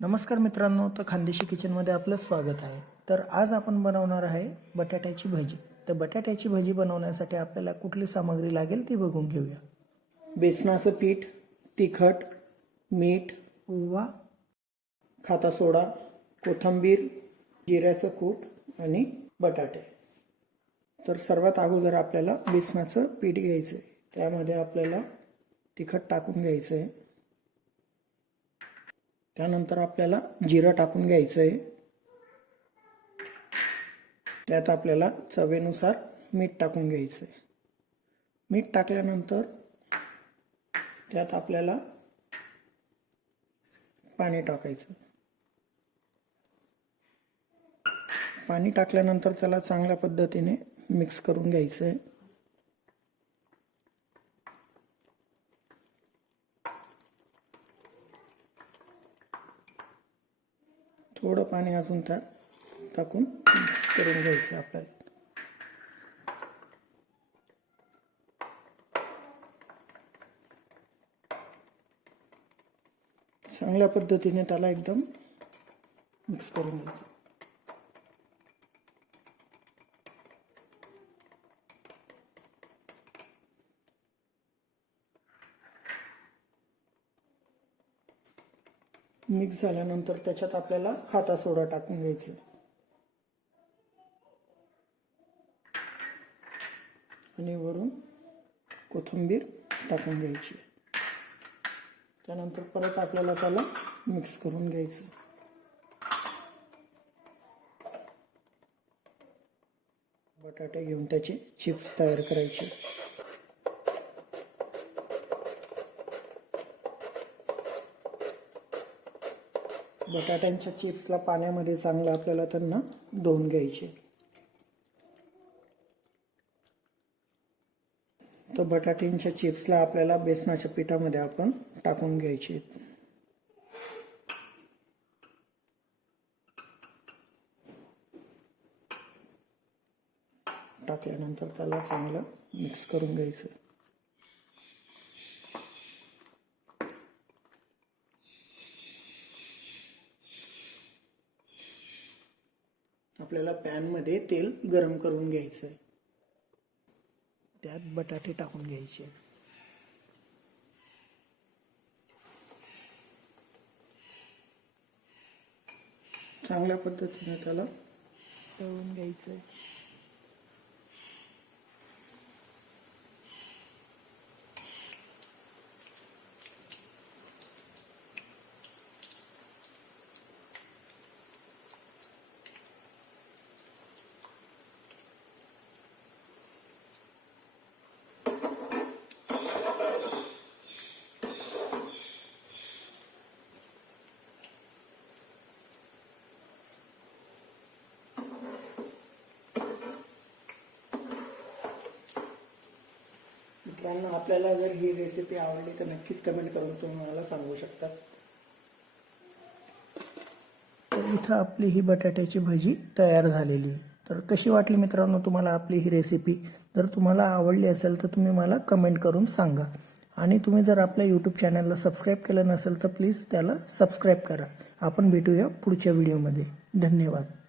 नमस्कार मित्रांनो, तर खानदेशी किचनमध्ये आपलं स्वागत आहे। तर आज आपण बनवणार आहे बटाट्याची भजी। तर बटाट्याची भजी बनवण्यासाठी आपल्याला कुठली सामग्री लागेल ती बघून घेऊया। बेसनाचं पीठ, तिखट, मीठ, ओवा, खाता सोडा, कोथिंबीर, जिऱ्याचं कूट आणि बटाटे। तर सर्वात अगोदर आपल्याला बेसनाचं पीठ घ्यायचं आहे। त्यामध्ये आपल्याला तिखट टाकून घ्यायचं आहे। त्यानंतर आपल्याला जिरं टाकून घ्यायचं आहे। त्यात आपल्याला चवीनुसार मीठ टाकून घ्यायचं आहे। मीठ टाकल्यानंतर त्यात आपल्याला पाणी टाकायचं। पाणी टाकल्यानंतर त्याला चांगल्या पद्धतीने मिक्स करून घ्यायचं आहे। थोडं पाणी अजून त्यात टाकून मिक्स करून घ्यायचं आपल्याला। चांगल्या पद्धतीने त्याला एकदम मिक्स करून घ्यायचं। मिक्स झाल्यानंतर त्याच्यात आपल्याला खाता सोडा टाकून घ्यायचा आणि वरून कोथिंबीर टाकून घ्यायची। त्यानंतर परत आपल्याला त्याला मिक्स करून घ्यायचं। बटाटे घेऊन त्याचे चिप्स तयार करायचे। बटाट्यांच्या चिप्सला पाण्यामध्ये चांगलं आपल्याला त्यांना धुवून घ्यायचे। तर बटाट्यांच्या चिप्सला आपल्याला बेसनाच्या पिठामध्ये आपण टाकून घ्यायचे। टाकल्यानंतर त्याला चांगलं मिक्स करून घ्यायचं। आपल्याला पॅन मध्ये तेल गरम करून घ्यायचं आहे। त्यात बटाटे टाकून घ्यायचे। चांगल्या पद्धतीने त्याला तळून घ्यायचं आहे। मित्रांनो, आपल्याला जर ही रेसिपी आवडली तर नक्कीच कमेंट करून तुम्ही मला सांगू शकता। तर इथं आपली ही बटाट्याची भजी तयार झालेली आहे। तर कशी वाटली मित्रांनो तुम्हाला आपली ही रेसिपी? जर तुम्हाला आवडली असेल तर तुम्ही मला कमेंट करून सांगा। आणि तुम्ही जर आपल्या यूट्यूब चॅनलला सबस्क्राईब केलं नसेल तर प्लीज त्याला सबस्क्राईब करा। आपण भेटूया पुढच्या व्हिडिओमध्ये। धन्यवाद।